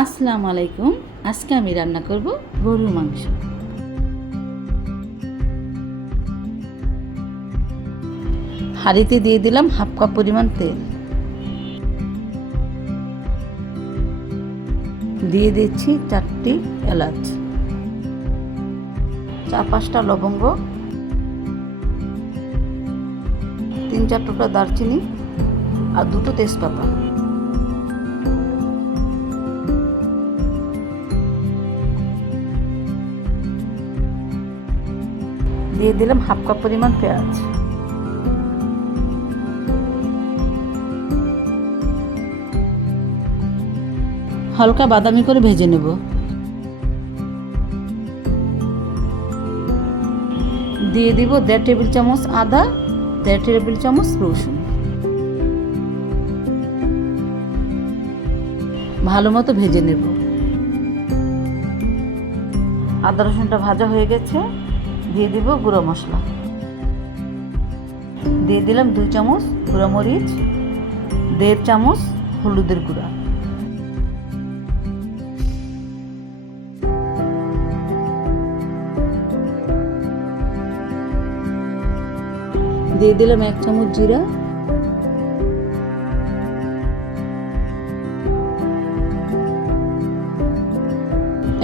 আসসালামু আলাইকুম। আজকে আমি রান্না করব গরুর মাংস। হাঁড়িতে দিয়ে দিলাম হাফ কাপ পরিমাণ তেল, দিয়ে দিচ্ছি 4টি এলাচ, 4-5টা লবঙ্গ, 3-4 টুকরা দারচিনি আর 2টো তেজপাতা। দিয়ে দিলাম হাফ কাপ পরিমাণ পেঁয়াজ। হালকা বাদামি করে ভেজে নেব। দিয়ে দিব 1.5 টেবিল চামচ আদা, 1.5 টেবিল চামচ রসুন। ভালো মতো ভেজে নেব। আদা রসুনটা ভাজা হয়ে গেছে, দিয়ে দিব গুঁড়ো মশলা। দিয়ে দিলাম 2 চামচ গুঁড়ো মরিচ, 1.5 চামচ হলুদের গুঁড়া, দিয়ে দিলাম 1 চামচ জিরা,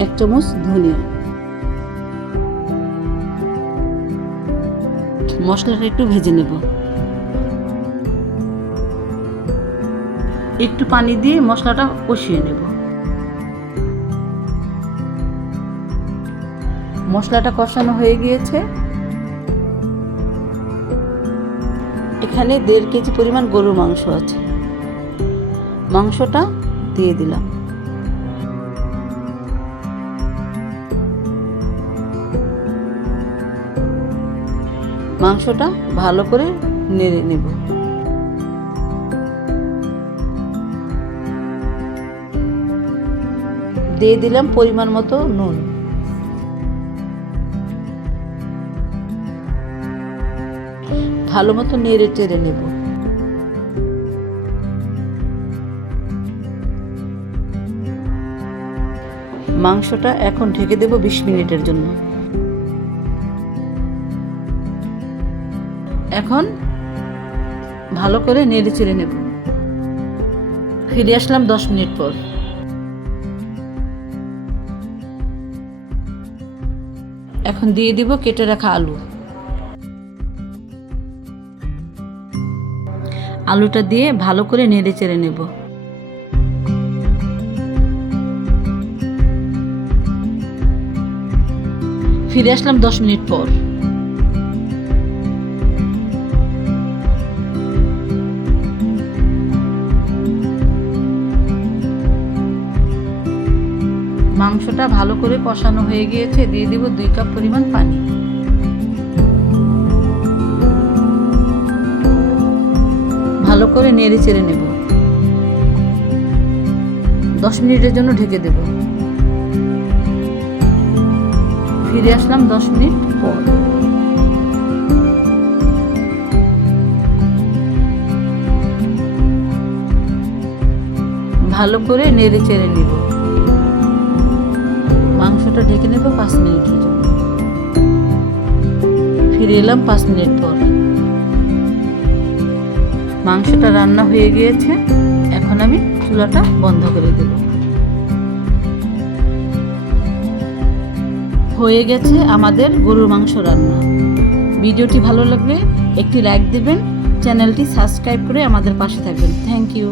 1 চামচ ধনিয়া। মশলাটা একটু ভেজে নেব। একটু পানি দিয়ে মশলাটা কষিয়ে নেব। মশলাটা কষানো হয়ে গিয়েছে। এখানে 1.5 কেজি পরিমাণ গরুর মাংস আছে। মাংসটা দিয়ে দিলাম। মাংসটা ভালো করে নেড়ে নেব। দিয়ে দিলাম পরিমাণ মতো নুন। ভালো মতো নেড়ে চেড়ে নেব। মাংসটা এখন ঢেকে দেব 20 মিনিটের জন্য। এখন ভালো করে নেড়ে চেড়ে নেব। ফিরে আসলাম 10 মিনিট পর। এখন দিয়ে দিব কেটে রাখা আলু। আলুটা দিয়ে ভালো করে নেড়ে চেড়ে নেব। ফিরে আসলাম 10 মিনিট পর। মাংসটা ভালো করে কষানো হয়ে গিয়েছে। দিয়ে দিব 2 কাপ পরিমাণ পানি। ভালো করে নেড়ে চেড়ে নেব। 10 মিনিটের জন্য ঢেকে দেব। ফিরে আসলাম 10 মিনিট পর। ভালো করে নেড়ে চেড়ে নেব। মাংসটা ঢেকে নেব 5 মিনিটের জন্য। ফিরে এলাম 5 মিনিট পর। মাংসটা রান্না হয়ে গিয়েছে। এখন আমি চুলাটা বন্ধ করে দেব। হয়ে গেছে আমাদের গরুর মাংস রান্না। ভিডিওটি ভালো লাগলে একটি লাইক দেবেন, চ্যানেলটি সাবস্ক্রাইব করে আমাদের পাশে থাকবেন। Thank you.